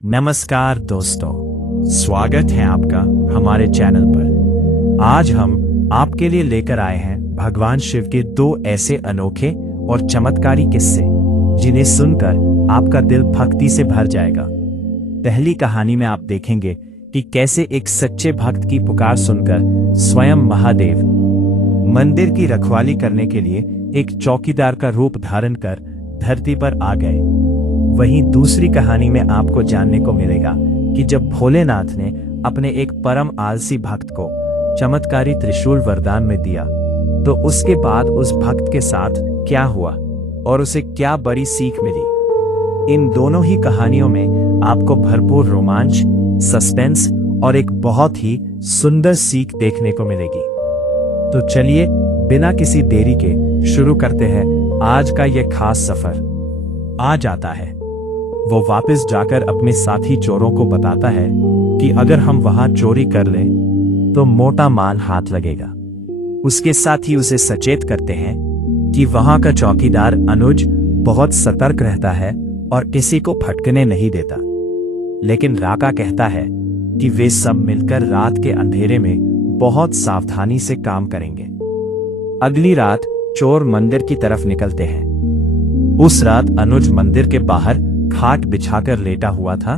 नमस्कार दोस्तों, स्वागत है आपका हमारे चैनल पर। आज हम आपके लिए लेकर आए हैं भगवान शिव के दो ऐसे अनोखे और चमत्कारी किस्से जिन्हें सुनकर आपका दिल भक्ति से भर जाएगा। पहली कहानी में आप देखेंगे कि कैसे एक सच्चे भक्त की पुकार सुनकर स्वयं महादेव मंदिर की रखवाली करने के लिए एक चौकीदार का रूप धारण कर धरती पर आ गए। वहीं दूसरी कहानी में आपको जानने को मिलेगा कि जब भोलेनाथ ने अपने एक परम आलसी भक्त को चमत्कारी त्रिशूल वरदान में दिया तो उसके बाद उस भक्त के साथ क्या हुआ और उसे क्या बड़ी सीख मिली। इन दोनों ही कहानियों में आपको भरपूर रोमांच, सस्पेंस और एक बहुत ही सुंदर सीख देखने को मिलेगी। तो चलिए बिना किसी देरी के शुरू करते हैं आज का यह खास सफर। आ जाता है, वो वापस जाकर अपने साथी चोरों को बताता है कि अगर हम वहां चोरी कर लें तो मोटा माल हाथ लगेगा। उसके साथी उसे सचेत करते हैं कि वहां का चौकीदार अनुज बहुत सतर्क रहता है और किसी को भटकने नहीं देता। लेकिन राका कहता है कि वे सब मिलकर रात के अंधेरे में बहुत सावधानी से काम करेंगे। अगली रात चोर मंदिर की तरफ निकलते हैं। उस रात अनुज मंदिर के बाहर खाट बिछाकर लेटा हुआ था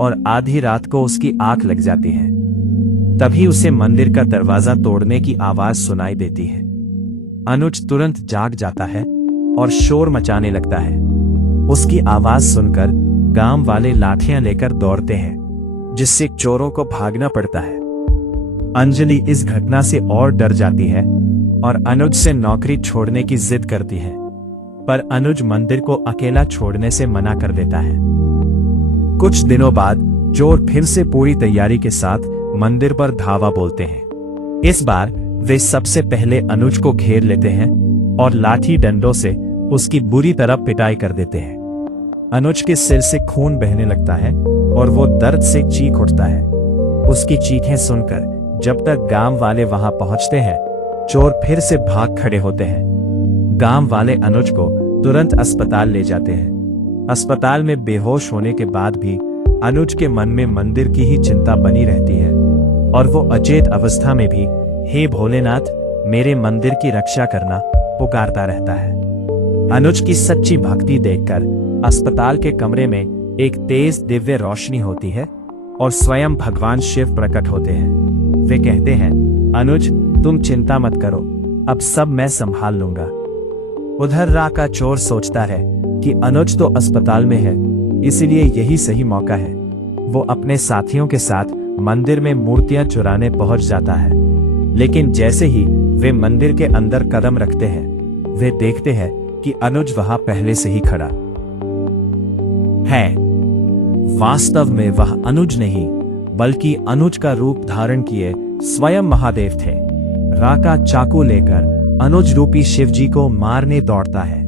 और आधी रात को उसकी आंख लग जाती है। तभी उसे मंदिर का दरवाजा तोड़ने की आवाज सुनाई देती है। अनुज तुरंत जाग जाता है और शोर मचाने लगता है। उसकी आवाज सुनकर गांव वाले लाठियां लेकर दौड़ते हैं, जिससे चोरों को भागना पड़ता है। अंजलि इस घटना से और डर जाती है और अनुज से नौकरी छोड़ने की जिद करती है, पर अनुज मंदिर को अकेला छोड़ने से मना कर देता है। कुछ दिनों बाद चोर फिर से पूरी तैयारी के साथ मंदिर पर धावा बोलते हैं। इस बार वे सबसे पहले अनुज को घेर लेते हैं और लाठी डंडों से उसकी बुरी तरह पिटाई कर देते हैं। अनुज के सिर से खून बहने लगता है और वो दर्द से चीख उठता है। उसकी चीखें सुनकर जब तक गांव वाले वहां पहुंचते हैं, चोर फिर से भाग खड़े होते हैं। गांव वाले अनुज को तुरंत अस्पताल ले जाते हैं। अस्पताल में बेहोश होने के बाद भी अनुज के मन में मंदिर की ही चिंता बनी रहती है और वो अचेत अवस्था में भी हे भोलेनाथ, मेरे मंदिर की रक्षा करना पुकारता रहता है। अनुज की सच्ची भक्ति देखकर अस्पताल के कमरे में एक तेज दिव्य रोशनी होती है और स्वयं भगवान शिव प्रकट होते हैं। वे कहते हैं, अनुज तुम चिंता मत करो, अब सब मैं संभाल लूंगा। उधर राका चोर सोचता है कि अनुज तो अस्पताल में है, इसलिए यही सही मौका है। वो अपने साथियों के साथ मंदिर में मूर्तियां चुराने पहुंच जाता है। लेकिन जैसे ही वे मंदिर के अंदर कदम रखते हैं, वे देखते हैं कि अनुज वहां पहले से ही खड़ा है। वास्तव में वह अनुज नहीं, बल्कि अनुज का रूप धारण किए स्वयं महादेव थे। राका चाकू लेकर अनुज रूपी शिवजी को मारने दौड़ता है,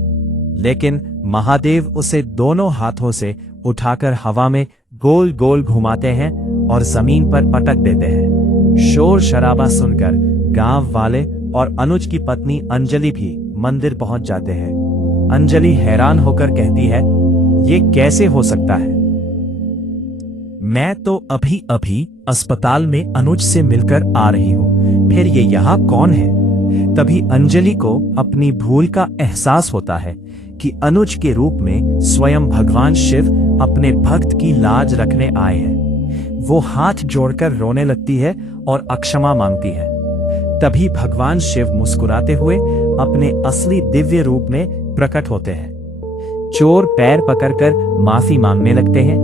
लेकिन महादेव उसे दोनों हाथों से उठाकर हवा में गोल गोल घुमाते हैं और जमीन पर पटक देते हैं। शोर शराबा सुनकर गांव वाले और अनुज की पत्नी अंजलि भी मंदिर पहुंच जाते हैं। अंजलि हैरान होकर कहती है, ये कैसे हो सकता है? मैं तो अभी अभी अस्पताल में अनुज से मिलकर आ रही हूं, फिर ये यहाँ कौन है? तभी अंजलि को अपनी भूल का एहसास होता है कि अनुज के रूप में स्वयं भगवान शिव अपने भक्त की लाज रखने आए हैं। वो हाथ जोड़कर रोने लगती है और अक्षमा मांगती है। तभी भगवान शिव मुस्कुराते हुए अपने असली दिव्य रूप में प्रकट होते हैं। चोर पैर पकड़कर माफी मांगने लगते हैं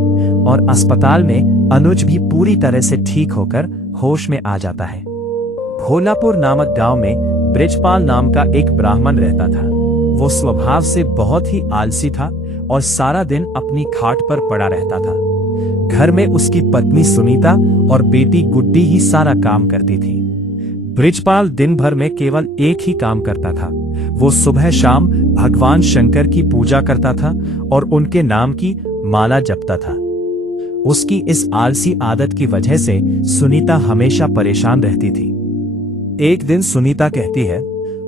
और अस्पताल में अनुज भी पूरी तरह से ठीक होकर होश में आ जाता है। भोलापुर नामक गांव में ब्रिजपाल नाम का एक ब्राह्मण रहता था। वो स्वभाव से बहुत ही आलसी था और सारा दिन अपनी खाट पर पड़ा रहता था। घर में उसकी पत्नी सुनीता और बेटी गुड्डी ही सारा काम करती थी। ब्रिजपाल दिन भर में केवल एक ही काम करता था। वो सुबह शाम भगवान शंकर की पूजा करता था और उनके नाम की माला जपता था। उसकी इस आलसी आदत की वजह से सुनीता हमेशा परेशान रहती थी। एक दिन सुनीता कहती है,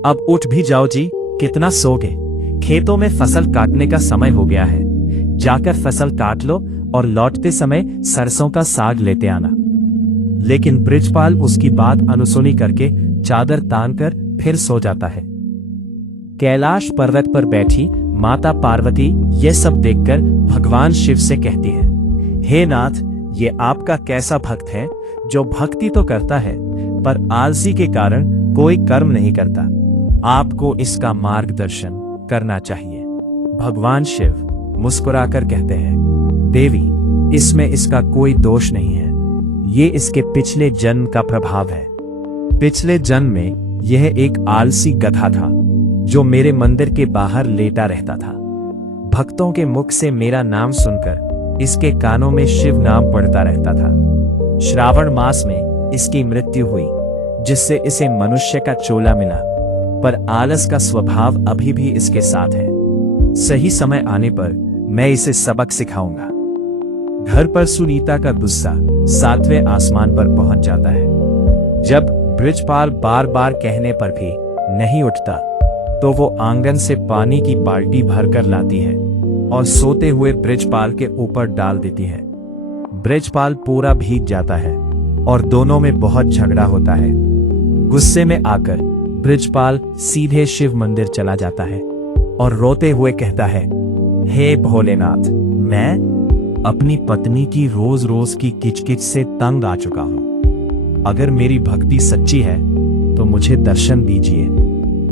अब उठ भी जाओ जी, कितना सोगे? खेतों में फसल काटने का समय हो गया है, जाकर फसल काट लो और लौटते समय सरसों का साग लेते आना। लेकिन ब्रिजपाल उसकी बात अनसुनी करके चादर तानकर फिर सो जाता है। कैलाश पर्वत पर बैठी माता पार्वती यह सब देखकर भगवान शिव से कहती है, हे नाथ, ये आपका कैसा भक्त है जो भक्ति तो करता है पर आलसी के कारण कोई कर्म नहीं करता। आपको इसका मार्गदर्शन करना चाहिए। भगवान शिव मुस्कुराकर कहते हैं, देवी, इसमें इसका कोई दोष नहीं है। ये इसके पिछले जन्म का प्रभाव है। पिछले जन्म में यह एक आलसी गधा था जो मेरे मंदिर के बाहर लेटा रहता था। भक्तों के मुख से मेरा नाम सुनकर इसके कानों में शिव नाम पड़ता रहता था। श्रावण मास में इसकी मृत्यु हुई जिससे इसे मनुष्य का चोला मिला, पर आलस का स्वभाव अभी भी इसके साथ है। सही समय आने पर मैं इसे सबक सिखाऊंगा। घर पर सुनीता का गुस्सा 7वें आसमान पर पहुंच जाता है। जब ब्रिजपाल बार बार कहने पर भी नहीं उठता तो वो आंगन से पानी की बाल्टी भरकर लाती है और सोते हुए ब्रिजपाल के ऊपर डाल देती है। ब्रिजपाल पूरा भीग जाता है और दोनों में बहुत झगड़ा होता है। गुस्से में आकर ब्रिजपाल सीधे शिव मंदिर चला जाता है और रोते हुए कहता है, हे भोलेनाथ, मैं अपनी पत्नी की रोज रोज की किचकिच से तंग आ चुका हूं। अगर मेरी भक्ति सच्ची है तो मुझे दर्शन दीजिए।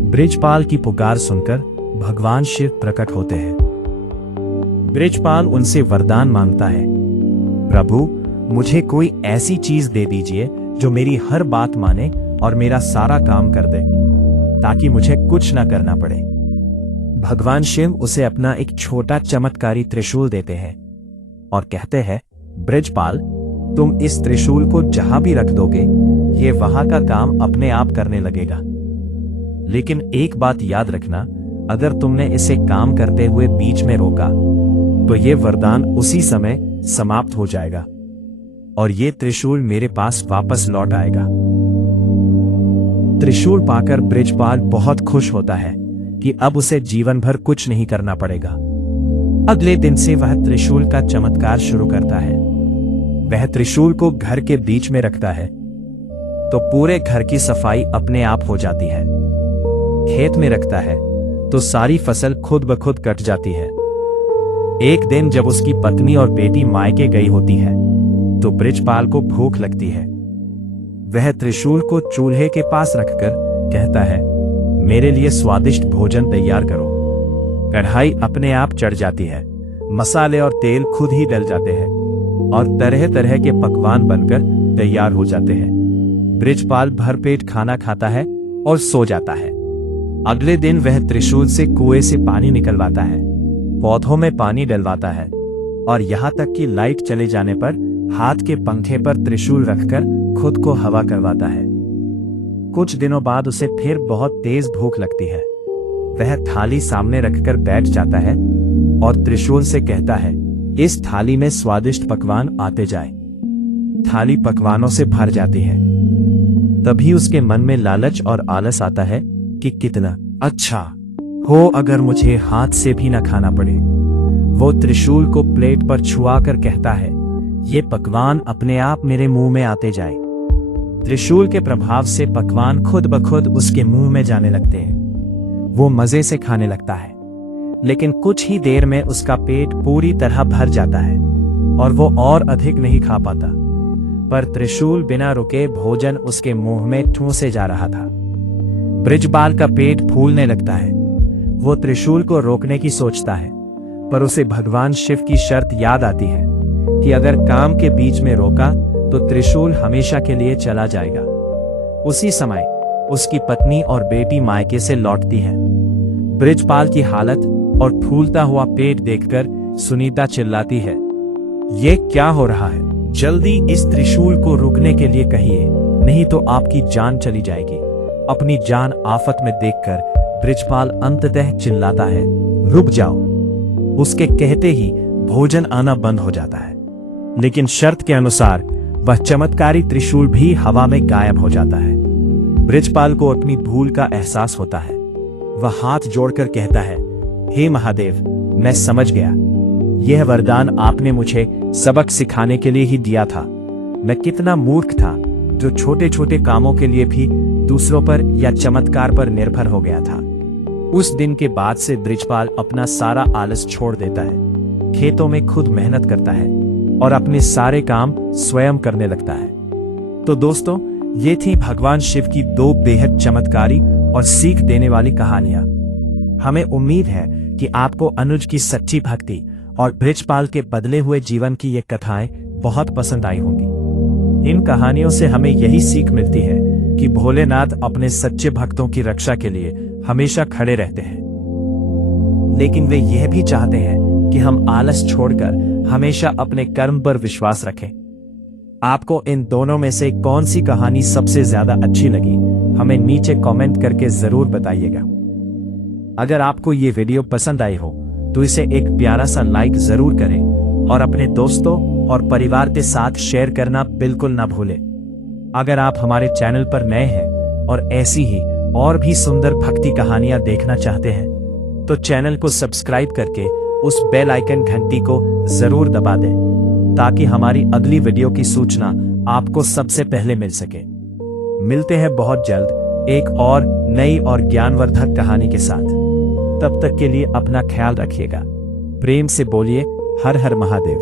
ब्रिजपाल की पुकार सुनकर भगवान शिव प्रकट होते हैं। ब्रिजपाल उनसे वरदान मांगता है, प्रभु, मुझे कोई ऐसी चीज दे दीजिए जो मेरी हर बात माने और मेरा सारा काम कर दे, ताकि मुझे कुछ ना करना पड़े। भगवान शिव उसे अपना एक छोटा चमत्कारी त्रिशूल देते हैं और कहते हैं, ब्रिजपाल, तुम इस त्रिशूल को जहां भी रख दोगे ये वहां का काम अपने आप करने लगेगा। लेकिन एक बात याद रखना, अगर तुमने इसे काम करते हुए बीच में रोका तो ये वरदान उसी समय समाप्त हो जाएगा और ये त्रिशूल मेरे पास वापस लौट आएगा। त्रिशूल पाकर ब्रिजपाल बहुत खुश होता है कि अब उसे जीवन भर कुछ नहीं करना पड़ेगा। अगले दिन से वह त्रिशूल का चमत्कार शुरू करता है। वह त्रिशूल को घर के बीच में रखता है तो पूरे घर की सफाई अपने आप हो जाती है। खेत में रखता है तो सारी फसल खुद ब खुद कट जाती है। एक दिन जब उसकी पत्नी और बेटी मायके गई होती है तो ब्रिजपाल को भूख लगती है। वह त्रिशूल को चूल्हे के पास रखकर कहता है, मेरे लिए स्वादिष्ट भोजन तैयार करो। कढ़ाई अपने आप चढ़ जाती है, मसाले और तेल खुद ही डल जाते हैं और तरह तरह के पकवान बनकर तैयार हो जाते हैं। ब्रिजपाल भरपेट खाना खाता है और सो जाता है। अगले दिन वह त्रिशूल से कुएं से पानी निकलवाता है, पौधों में पानी डलवाता है और यहाँ तक कि लाइट चले जाने पर हाथ के पंखे पर त्रिशूल रखकर खुद को हवा करवाता है। कुछ दिनों बाद उसे फिर बहुत तेज भूख लगती है। वह थाली सामने रखकर बैठ जाता है और त्रिशूल से कहता है, इस थाली में स्वादिष्ट पकवान आते जाए। थाली पकवानों से भर जाती है। तभी उसके मन में लालच और आलस आता है कि कितना अच्छा हो अगर मुझे हाथ से भी न खाना पड़े। वो त्रिशूल को प्लेट पर छुआ कर कहता है, ये पकवान अपने आप मेरे मुंह में आते जाए। त्रिशूल के प्रभाव से पकवान खुद ब खुद उसके मुंह में जाने लगते हैं। वो मजे से खाने लगता है, लेकिन कुछ ही देर में उसका पेट पूरी तरह भर जाता है और वो और अधिक नहीं खा पाता। पर त्रिशूल बिना रुके भोजन उसके मुंह में ठूंसे जा रहा था। ब्रिजपाल का पेट फूलने लगता है। वो त्रिशूल को रोकने की सोचता है, पर उसे भगवान शिव की शर्त याद आती है कि अगर काम के बीच में रोका तो त्रिशूल हमेशा के लिए चला जाएगा। उसी समय उसकी पत्नी और बेटी मायके से लौटती है। ब्रिजपाल की हालत और फूलता हुआ पेट देखकर सुनीता चिल्लाती है, ये क्या हो रहा है? जल्दी इस त्रिशूल को रुकने के लिए कहिए, नहीं तो आपकी जान चली जाएगी। अपनी जान आफत में देखकर ब्रिजपाल अंततः चिल्लाता है, रुक जाओ। उसके कहते ही भोजन आना बंद हो जाता है, लेकिन शर्त के अनुसार वह चमत्कारी त्रिशूल भी हवा में गायब हो जाता है। ब्रिजपाल को अपनी भूल का एहसास होता है। वह हाथ जोड़कर कहता है, हे महादेव, मैं समझ गया। यह वरदान आपने मुझे सबक सिखाने के लिए ही दिया था। मैं कितना मूर्ख था जो छोटे छोटे कामों के लिए भी दूसरों पर या चमत्कार पर निर्भर हो गया था। उस दिन के बाद से बृजपाल अपना सारा आलस छोड़ देता है, खेतों में खुद मेहनत करता है और अपने सारे काम स्वयं करने लगता है। तो दोस्तों, ये थी भगवान शिव की 2 बेहद चमत्कारी और सीख देने वाली कहानियां। हमें उम्मीद है कि आपको अनुज की सच्ची भक्ति और बृजपाल के बदले हुए जीवन की ये कथाएं बहुत पसंद आई होंगी। इन कहानियों से हमें यही सीख मिलती है कि भोलेनाथ अपने सच्चे भक्तों की रक्षा के लिए हमेशा खड़े रहते हैं, लेकिन वे यह भी चाहते हैं कि हम आलस छोड़कर हमेशा अपने कर्म पर विश्वास रखें। आपको इन दोनों में से कौन सी कहानी सबसे ज्यादा अच्छी लगी, हमें नीचे कमेंट करके जरूर बताइएगा। अगर आपको ये वीडियो पसंद आई हो तो इसे एक प्यारा सा लाइक जरूर करें और अपने दोस्तों और परिवार के साथ शेयर करना बिल्कुल ना भूलें। अगर आप हमारे चैनल पर नए हैं और ऐसी ही और भी सुंदर भक्ति कहानियां देखना चाहते हैं तो चैनल को सब्सक्राइब करके उस बेल आइकन घंटी को जरूर दबा दें ताकि हमारी अगली वीडियो की सूचना आपको सबसे पहले मिल सके। मिलते हैं बहुत जल्द एक और नई और ज्ञानवर्धक कहानी के साथ। तब तक के लिए अपना ख्याल रखिएगा। प्रेम से बोलिए हर हर महादेव।